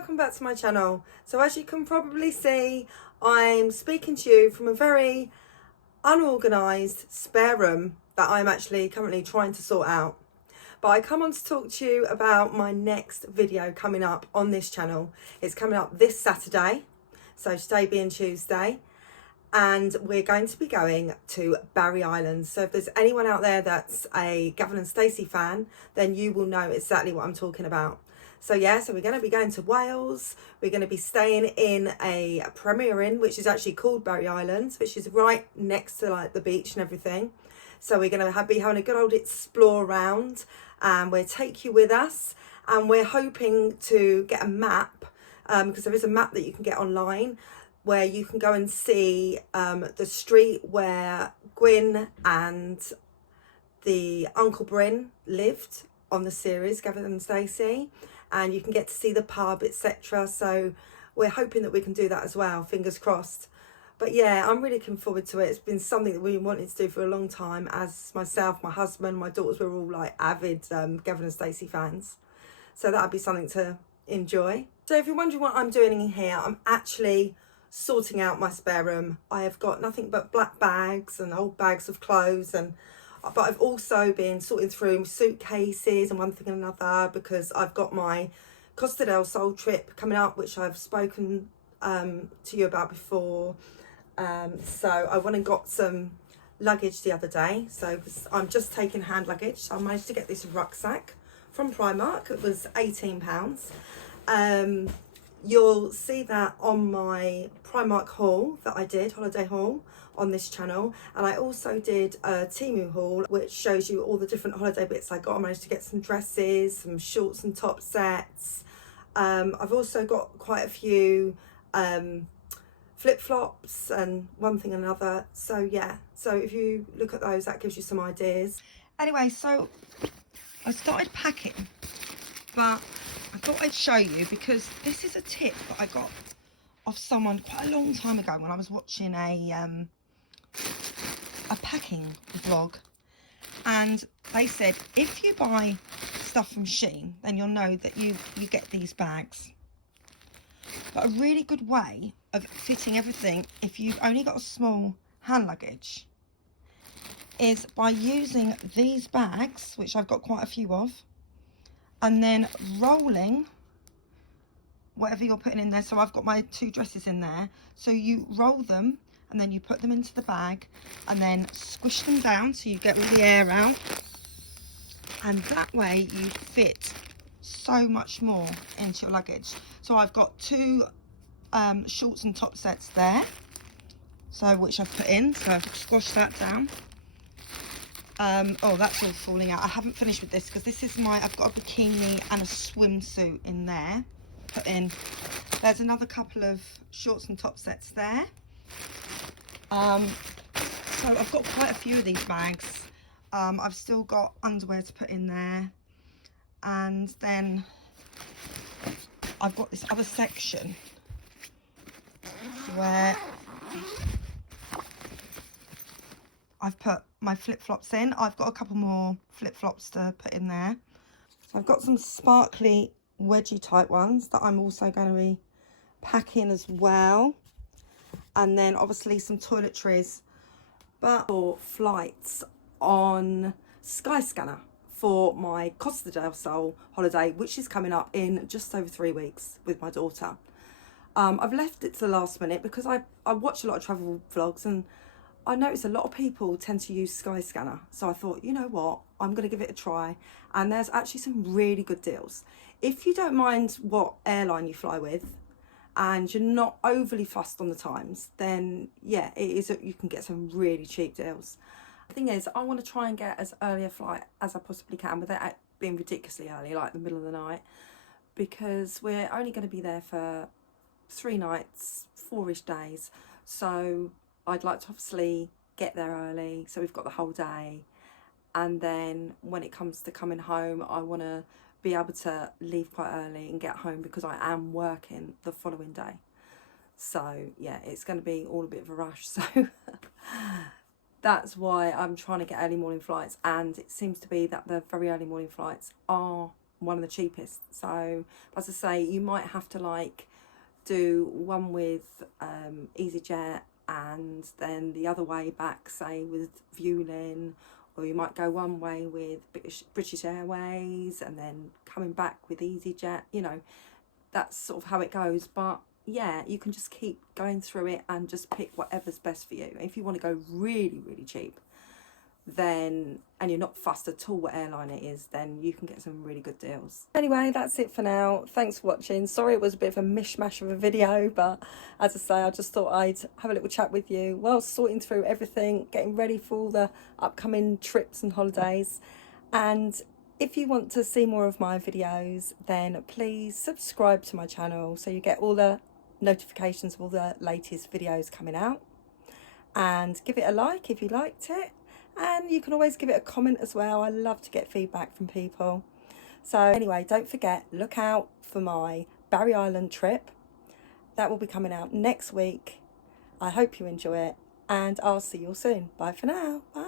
welcome back to my channel. So as you can probably see, I'm speaking to you from a very unorganised spare room that I'm actually currently trying to sort out. But I come on to talk to you about my next video coming up on this channel. It's coming up this Saturday, so today being Tuesday, and we're going to be going to Barry Island. So if there's anyone out there that's a Gavin and Stacey fan, then you will know exactly what I'm talking about. So yeah, so we're going to be going to Wales. We're going to be staying in a Premier Inn, which is actually called Barry Island, which is right next to like the beach and everything. So we're going to be having a good old explore around, and we'll take you with us. And we're hoping to get a map, because there is a map that you can get online where you can go and see the street where Gwyn and the Uncle Bryn lived on the series Gavin and Stacey, and you can get to see the pub, etc. So we're hoping that we can do that as well, fingers crossed. But yeah, I'm really looking forward to it. It's been something that we wanted to do for a long time, as myself, my husband, my daughters, we're all like avid Gavin and Stacey fans. So that'd be something to enjoy. So if you're wondering what I'm doing in here, I'm actually sorting out my spare room. I have got nothing but black bags and old bags of clothes, but I've also been sorting through suitcases and one thing and another, because I've got my Costa del Sol trip coming up, which I've spoken to you about before. So I went and got some luggage the other day. So I'm just taking hand luggage. So I managed to get this rucksack from Primark. It was £18. You'll see that on my Primark haul that I did, holiday haul, on this channel. And I also did a Temu haul, which shows you all the different holiday bits I got. I managed to get some dresses, some shorts and top sets. I've also got quite a few flip-flops and one thing and another. So yeah, so if you look at those, that gives you some ideas. Anyway, so I started packing, but I thought I'd show you, because this is a tip that I got off someone quite a long time ago when I was watching a packing vlog, and they said if you buy stuff from Shein, then you'll know that you get these bags. But a really good way of fitting everything, if you've only got a small hand luggage, is by using these bags, which I've got quite a few of, and then rolling whatever you're putting in there. So I've got my 2 dresses in there. So you roll them and then you put them into the bag and then squish them down so you get all the air out. And that way you fit so much more into your luggage. So I've got 2 shorts and top sets there, so which I've put in. So I've squashed that down. Oh, that's all falling out. I haven't finished with this, because this is I've got a bikini and a swimsuit in there put in. There's another couple of shorts and top sets there. So I've got quite a few of these bags. I've still got underwear to put in there, and then I've got this other section where I've put my flip-flops in. I've got a couple more flip-flops to put in there. I've got some sparkly wedgie type ones that I'm also going to be packing as well. And then obviously some toiletries, but for flights on Skyscanner for my Costa del Sol holiday, which is coming up in just over 3 weeks with my daughter. I've left it to the last minute because I watch a lot of travel vlogs, and I notice a lot of people tend to use Skyscanner. So I thought, you know what, I'm going to give it a try. And there's actually some really good deals. If you don't mind what airline you fly with, and you're not overly fussed on the times, then yeah, you can get some really cheap deals. The thing is, I want to try and get as early a flight as I possibly can without it being ridiculously early, like the middle of the night, because we're only going to be there for 3 nights, 4-ish days. So I'd like to obviously get there early, so we've got the whole day. And then when it comes to coming home, I want to be able to leave quite early and get home, because I am working the following day. So yeah, it's going to be all a bit of a rush. So that's why I'm trying to get early morning flights, and it seems to be that the very early morning flights are one of the cheapest. So as I say, you might have to like do one with EasyJet and then the other way back, say with Vueling, or you might go one way with British Airways and then coming back with EasyJet. You know, that's sort of how it goes. But yeah, you can just keep going through it and just pick whatever's best for you. If you want to go really, really cheap, then, and you're not fussed at all what airline it is, then you can get some really good deals. Anyway, that's it for now. Thanks for watching. Sorry it was a bit of a mishmash of a video, but as I say, I just thought I'd have a little chat with you while sorting through everything, getting ready for all the upcoming trips and holidays. And if you want to see more of my videos, then please subscribe to my channel so you get all the notifications of all the latest videos coming out, and give it a like if you liked it, and you can always give it a comment as well. I love to get feedback from people. So anyway, don't forget, look out for my Barry Island trip. That will be coming out next week. I hope you enjoy it, and I'll see you all soon. Bye for now. Bye.